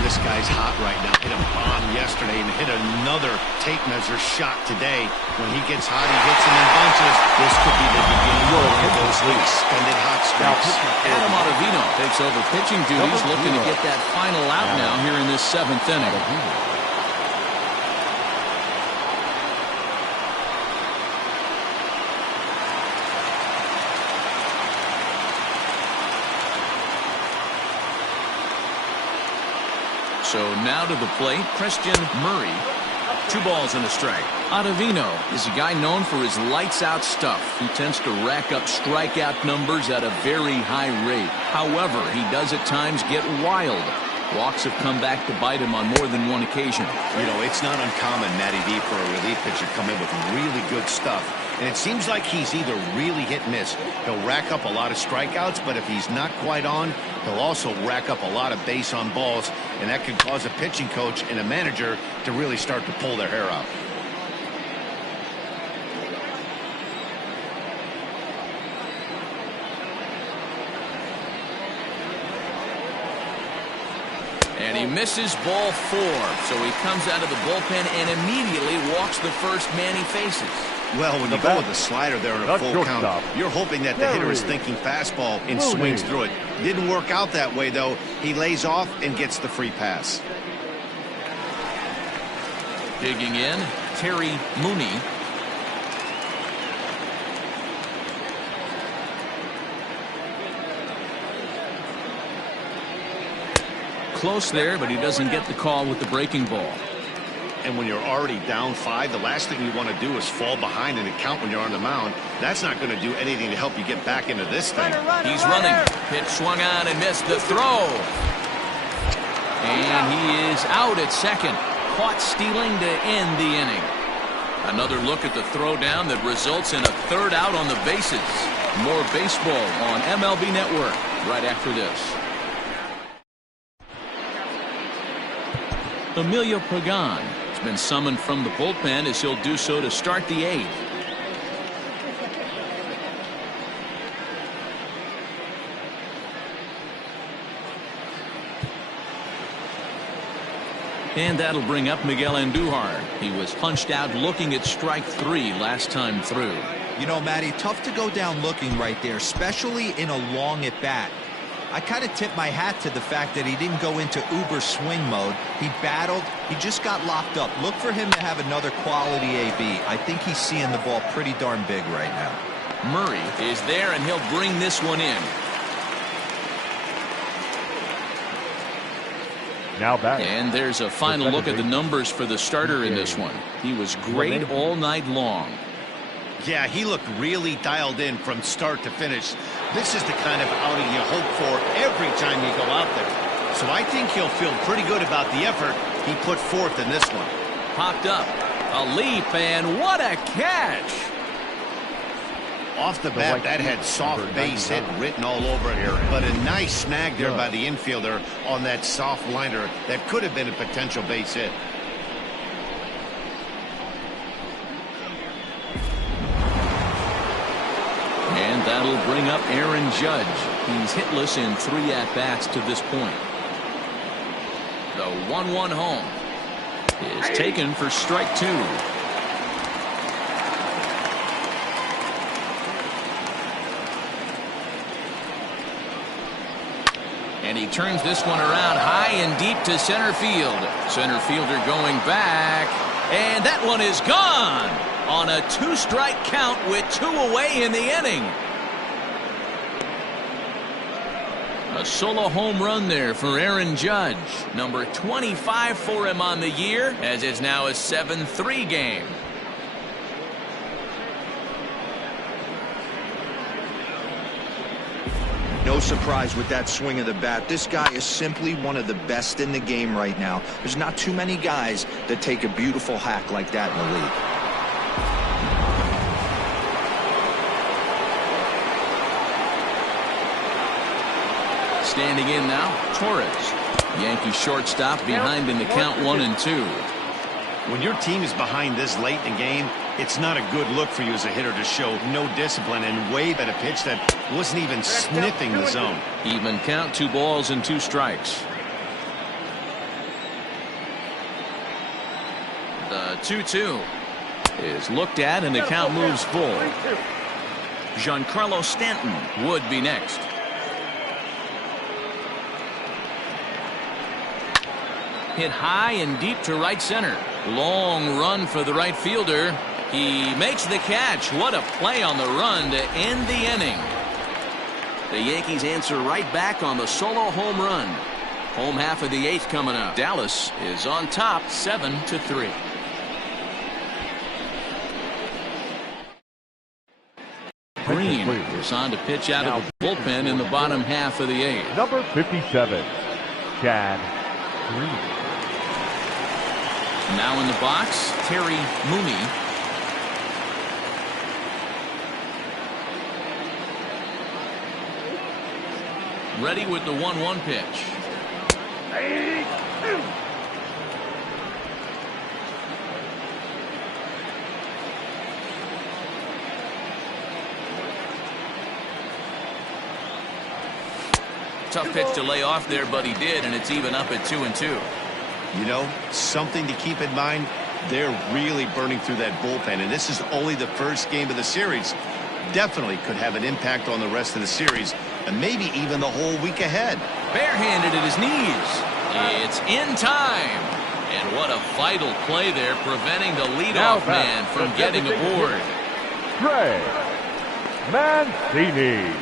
This guy's hot right now. Hit a bomb yesterday and hit another tape measure shot today. When he gets hot, he hits them in bunches. This could be the beginning of one of those extended hot streaks. Adam Ottavino takes over pitching duties, looking to get that final out now here in this 7th inning. So now to the plate, Christian Murray. 2 balls and a strike. Ottavino is a guy known for his lights-out stuff. He tends to rack up strikeout numbers at a very high rate. However, he does at times get wild. Walks have come back to bite him on more than one occasion. You know, it's not uncommon, Matty V, for a relief pitcher to come in with really good stuff. And it seems like he's either really hit and miss. He'll rack up a lot of strikeouts, but if he's not quite on, he'll also rack up a lot of base on balls, and that can cause a pitching coach and a manager to really start to pull their hair out. And he misses ball 4, so he comes out of the bullpen and immediately walks the first man he faces. Well, when you go with the slider there in a full count, you're hoping that the hitter is thinking fastball and swings through it. Didn't work out that way, though. He lays off and gets the free pass. Digging in, Terry Mooney. Close there, but he doesn't get the call with the breaking ball. And when you're already down 5, the last thing you want to do is fall behind in the count when you're on the mound. That's not going to do anything to help you get back into this thing. He's running. Pitch swung on and missed the throw. And he is out at second. Caught stealing to end the inning. Another look at the throwdown that results in a 3rd out on the bases. More baseball on MLB Network right after this. Emilio Pagan has been summoned from the bullpen as he'll do so to start the 8th. And that'll bring up Miguel Andujar. He was punched out looking at strike 3 last time through. You know, Matty, tough to go down looking right there, especially in a long at bat. I kind of tip my hat to the fact that he didn't go into uber swing mode. He battled. He just got locked up. Look for him to have another quality AB. I think he's seeing the ball pretty darn big right now. Murray is there, and he'll bring this one in. Now back. And there's a final look at the numbers for the starter in this one. He was great all night long. Yeah, he looked really dialed in from start to finish. This is the kind of outing you hope for every time you go out there. So I think he'll feel pretty good about the effort he put forth in this one. popped up. A leap, and what a catch! Off the bat, that had soft base hit written all over it, but a nice snag there by the infielder on that soft liner that could have been a potential base hit. And that'll bring up Aaron Judge. He's hitless in 3 at-bats to this point. The 1-1 home is taken for strike 2. And he turns this one around high and deep to center field. Center fielder going back. And that one is gone on a 2-strike count with 2 away in the inning. A solo home run there for Aaron Judge. Number 25 for him on the year, as it's now a 7-3 game. No surprise with that swing of the bat. This guy is simply one of the best in the game right now. There's not too many guys that take a beautiful hack like that in the league. Standing in now, Torres. Yankee shortstop behind in the count 1-2. When your team is behind this late in the game, it's not a good look for you as a hitter to show no discipline and wave at a pitch that wasn't even sniffing the zone. Even count, 2 balls and 2 strikes. The 2-2 is looked at and the count moves full. Giancarlo Stanton would be next. Hit high and deep to right center. Long run for the right fielder. He makes the catch. What a play on the run to end the inning. The Yankees answer right back on the solo home run. Home half of the 8th coming up. Dallas is on top 7-3. Green is on to pitch out of the bullpen in the bottom half of the 8th. Number 57, Chad Green. Now in the box, Terry Mooney. Ready with the 1-1 pitch. Tough pitch to lay off there, but he did, and it's even up at 2-2. You know, something to keep in mind, they're really burning through that bullpen, and this is only the first game of the series. Definitely could have an impact on the rest of the series, and maybe even the whole week ahead. Barehanded at his knees. It's in time. And what a vital play there, preventing the leadoff man from getting aboard. Trey Mancini.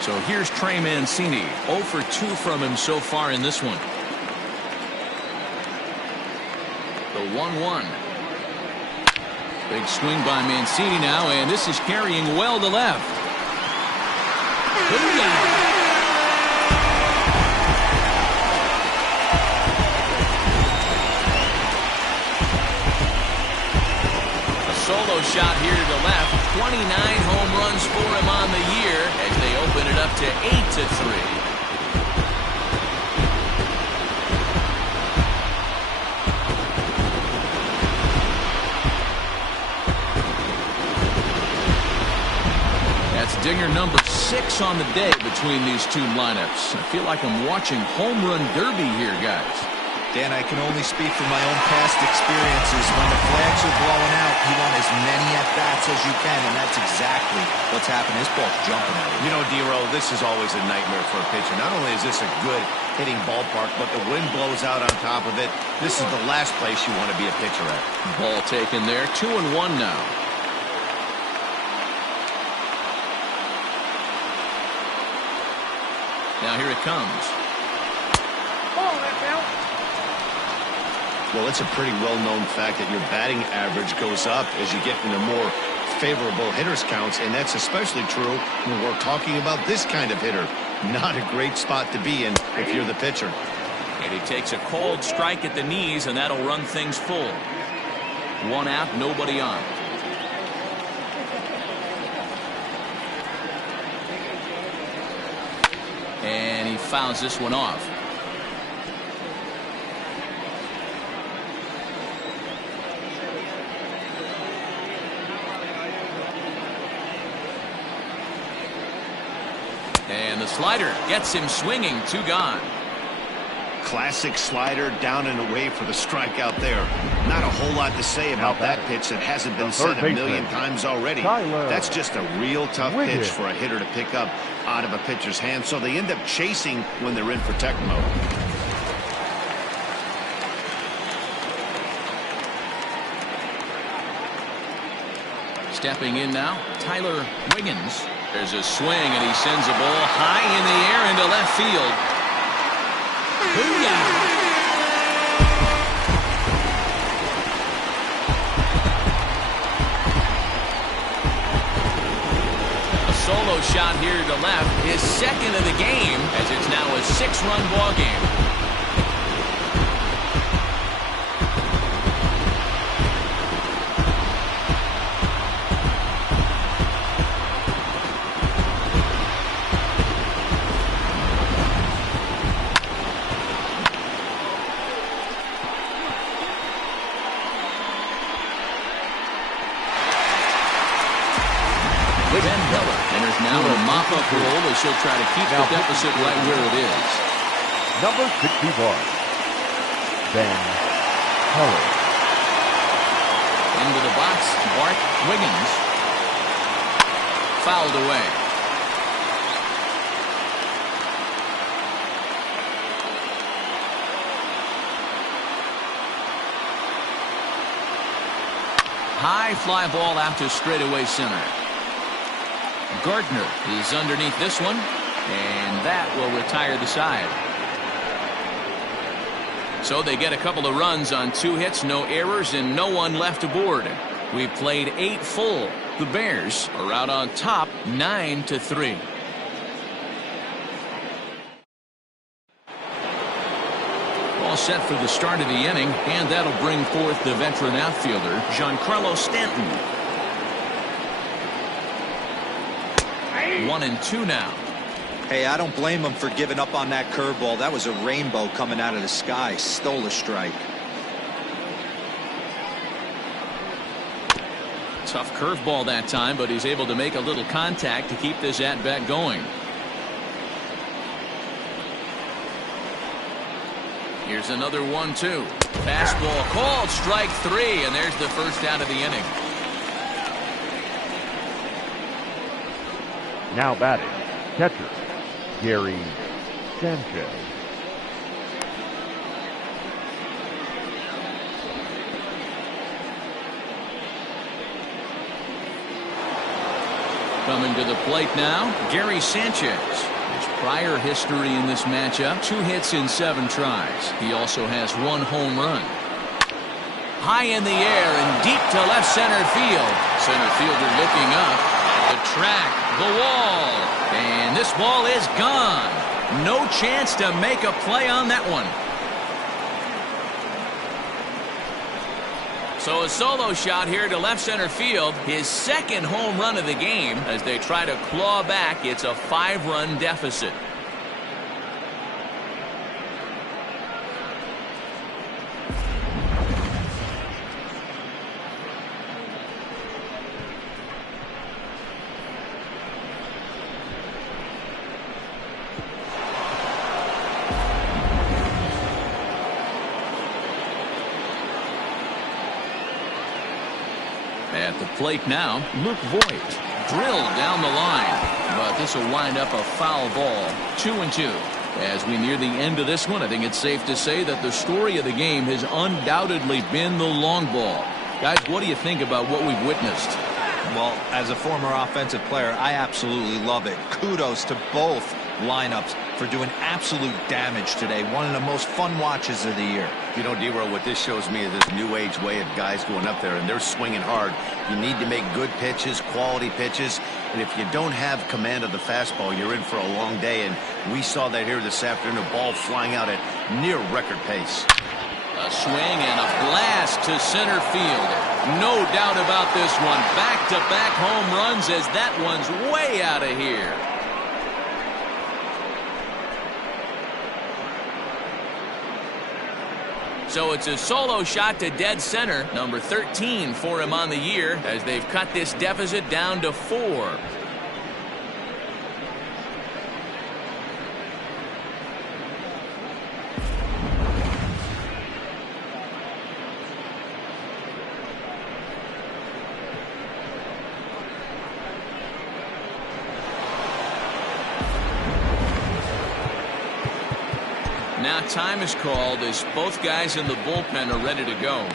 So here's Trey Mancini. 0 for 2 from him so far in this one. The 1-1. Big swing by Mancini now, and this is carrying well to left. Booyah! Solo shot here to the left. 29 home runs for him on the year as they open it up to 8-3. That's dinger number 6 on the day between these two lineups. I feel like I'm watching home run derby here, guys. Dan, I can only speak from my own past experiences. When the flags are blowing out, you want as many at-bats as you can, and that's exactly what's happened. This ball's jumping at it. You know, D-Row, this is always a nightmare for a pitcher. Not only is this a good hitting ballpark, but the wind blows out on top of it. This is the last place you want to be a pitcher at. Ball taken there. 2-1 now. Now here it comes. Well, it's a pretty well-known fact that your batting average goes up as you get into more favorable hitters counts, and that's especially true when we're talking about this kind of hitter. Not a great spot to be in if you're the pitcher. And he takes a called strike at the knees, and that'll run things full. 1 out, nobody on. And he fouls this one off. And the slider gets him swinging. 2 gone. Classic slider down and away for the strikeout there. Not a whole lot to say about that pitch that hasn't been said a million times already. That's just a real tough pitch for a hitter to pick up out of a pitcher's hand, so they end up chasing when they're in protect mode. Stepping in now, Tyler Wiggins. There's a swing, and he sends a ball high in the air into left field. Booyah! A solo shot here to left, his second of the game, as it's now a 6-run ball game. Mop-up role as she'll try to keep the deficit right where it is. Number 61, Ben Heller. Into the box, Bart Wiggins. Fouled away. High fly ball out to straightaway center. Gardner is underneath this one, and that will retire the side. So they get a couple of runs on 2 hits, no errors, and no one left aboard. We've played 8 full. The Bears are out on top 9-3. All set for the start of the inning, and that'll bring forth the veteran outfielder, Giancarlo Stanton. 1-2 now. Hey, I don't blame him for giving up on that curveball. That was a rainbow coming out of the sky. Stole a strike. Tough curveball that time, but he's able to make a little contact to keep this at-bat going. Here's another 1-2. Fastball called, strike 3, and there's the first out of the inning. Now batting, catcher, Gary Sanchez. Coming to the plate now, Gary Sanchez. His prior history in this matchup, 2 hits in 7 tries. He also has 1 home run. High in the air and deep to left center field. Center fielder looking up at the track. The wall, and this ball is gone. No chance to make a play on that one. So a solo shot here to left center field, his second home run of the game as they try to claw back. It's a 5-run deficit. At the plate now, Luke Voigt. Drilled down the line, but this will wind up a foul ball. 2-2. As we near the end of this one, I think it's safe to say that the story of the game has undoubtedly been the long ball. Guys, what do you think about what we've witnessed? Well, as a former offensive player, I absolutely love it. Kudos to both lineups for doing absolute damage today. One of the most fun watches of the year. You know, D-Roll, what this shows me is this new age way of guys going up there and they're swinging hard. You need to make good pitches, quality pitches, And if you don't have command of the fastball, you're in for a long day. And we saw that here this afternoon, a ball flying out at near record pace. A swing and a blast to center field. No doubt about this one. Back-to-back home runs as that one's way out of here. So it's a solo shot to dead center, number 13 for him on the year, as they've cut this deficit down to 4. Now time is called as both guys in the bullpen are ready to go.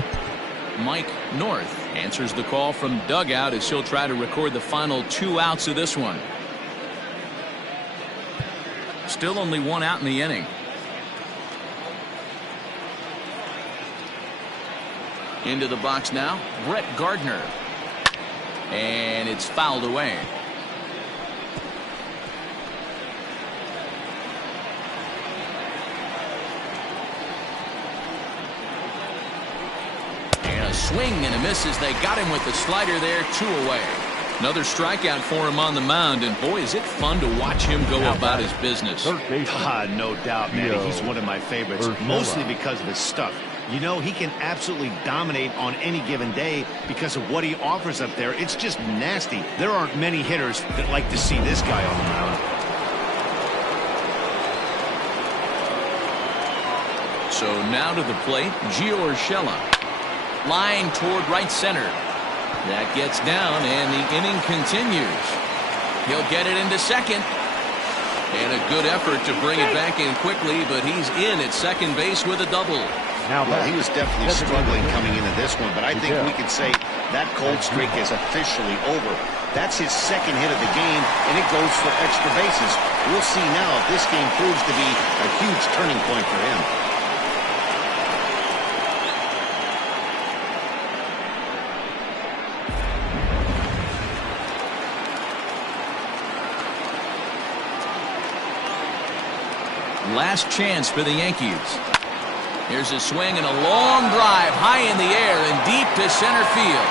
Mike North answers the call from dugout as he'll try to record the final 2 outs of this one. Still only 1 out in the inning. Into the box now, Brett Gardner. And it's fouled away. Swing and a miss as they got him with the slider there. 2 away. Another strikeout for him on the mound, and boy, is it fun to watch him go about his business. No doubt, man. He's one of my favorites, mostly because of his stuff. You know, he can absolutely dominate on any given day because of what he offers up there. It's just nasty. There aren't many hitters that like to see this guy on the mound. So now to the plate, Gio Urshela. Line toward right center. That gets down, and the inning continues. He'll get it into second. And a good effort to bring it back in quickly, but he's in at second base with a double. Well, he was definitely struggling coming into this one, but I think we can say that cold streak is officially over. That's his second hit of the game, and it goes for extra bases. We'll see now if this game proves to be a huge turning point for him. Last chance for the Yankees. Here's a swing and a long drive high in the air and deep to center field.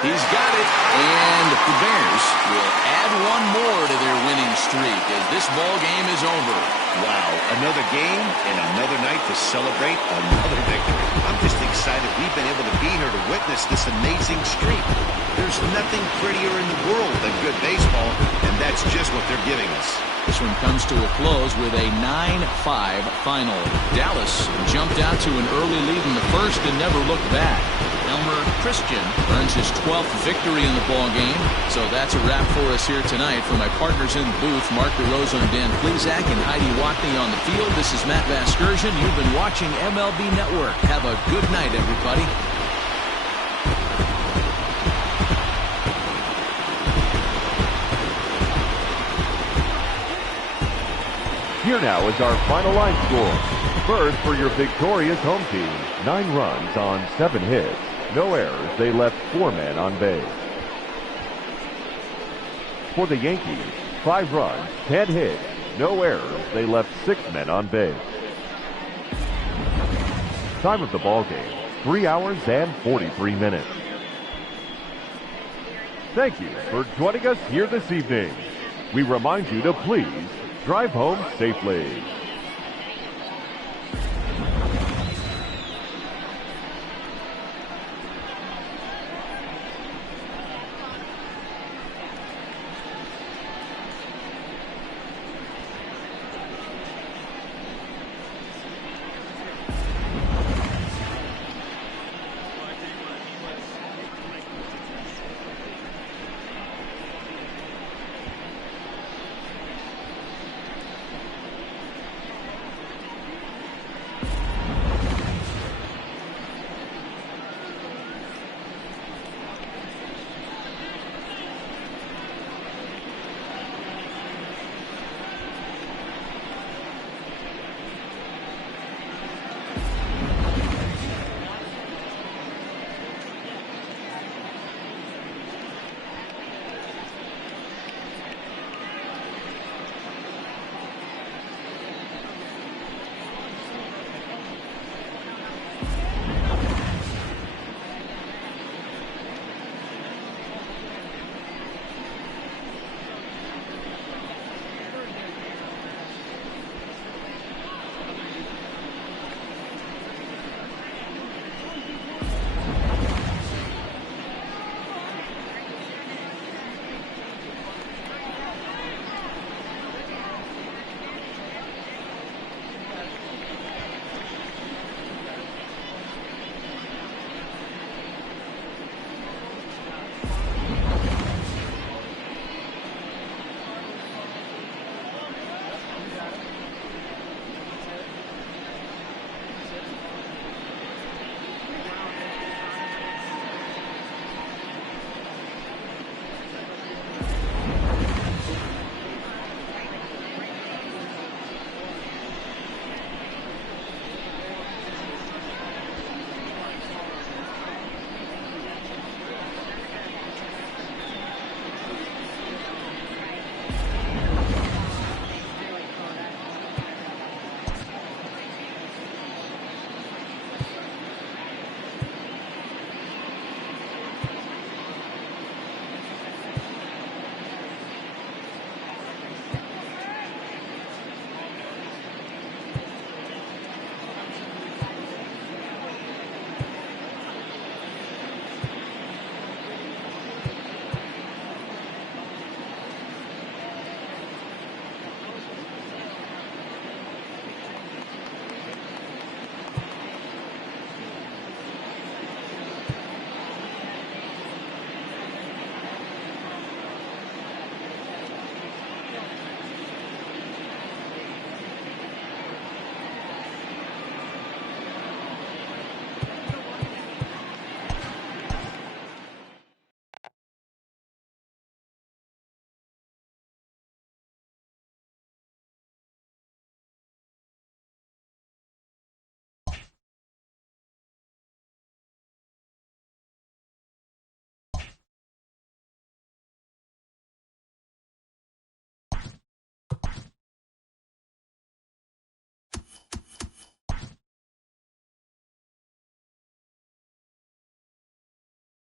He's got it, and the Bears will add 1 more to their winning streak as this ball game is over. Wow, another game and another night to celebrate another victory. I'm just excited we've been able to be here to witness this amazing streak. There's nothing prettier in the world than good baseball, and that's just what they're giving us. This one comes to a close with a 9-5 final. Dallas jumped out to an early lead in the first and never looked back. Elmer Christian earns his 12th victory in the ball game. So that's a wrap for us here tonight. For my partners in the booth, Mark DeRosa and Dan Plesac and Heidi Watney on the field, this is Matt Vasgersian. You've been watching MLB Network. Have a good night, everybody. Here now is our final line score. First, for your victorious home team, 9 runs on 7 hits. No errors. They left 4 men on base. For the Yankees, 5 runs, 10 hits. No errors. They left 6 men on base. Time of the ball game, 3 hours and 43 minutes. Thank you for joining us here this evening. We remind you to please drive home safely.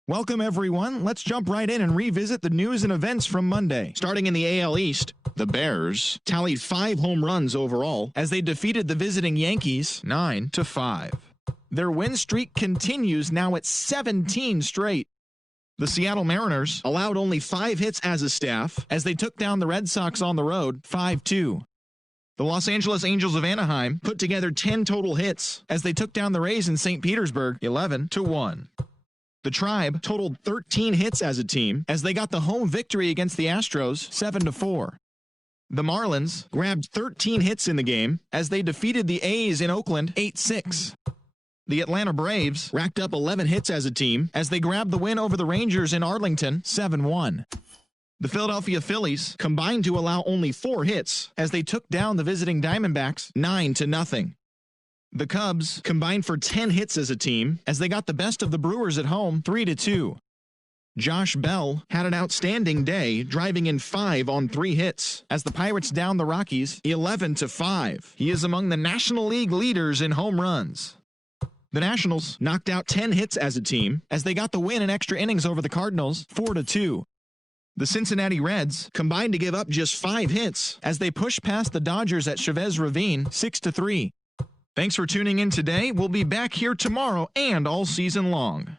Welcome, everyone. Let's jump right in and revisit the news and events from Monday. Starting in the AL East, the Bears tallied 5 home runs overall as they defeated the visiting Yankees 9-5. Their win streak continues now at 17 straight. The Seattle Mariners allowed only 5 hits as a staff as they took down the Red Sox on the road 5-2. The Los Angeles Angels of Anaheim put together 10 total hits as they took down the Rays in St. Petersburg 11-1. The Tribe totaled 13 hits as a team as they got the home victory against the Astros 7-4. The Marlins grabbed 13 hits in the game as they defeated the A's in Oakland 8-6. The Atlanta Braves racked up 11 hits as a team as they grabbed the win over the Rangers in Arlington 7-1. The Philadelphia Phillies combined to allow only 4 hits as they took down the visiting Diamondbacks 9-0. The Cubs combined for 10 hits as a team as they got the best of the Brewers at home 3-2. Josh Bell had an outstanding day, driving in 5 on 3 hits as the Pirates downed the Rockies 11-5. He is among the National League leaders in home runs. The Nationals knocked out 10 hits as a team as they got the win in extra innings over the Cardinals 4-2. The Cincinnati Reds combined to give up just 5 hits as they pushed past the Dodgers at Chavez Ravine 6-3. Thanks for tuning in today. We'll be back here tomorrow and all season long.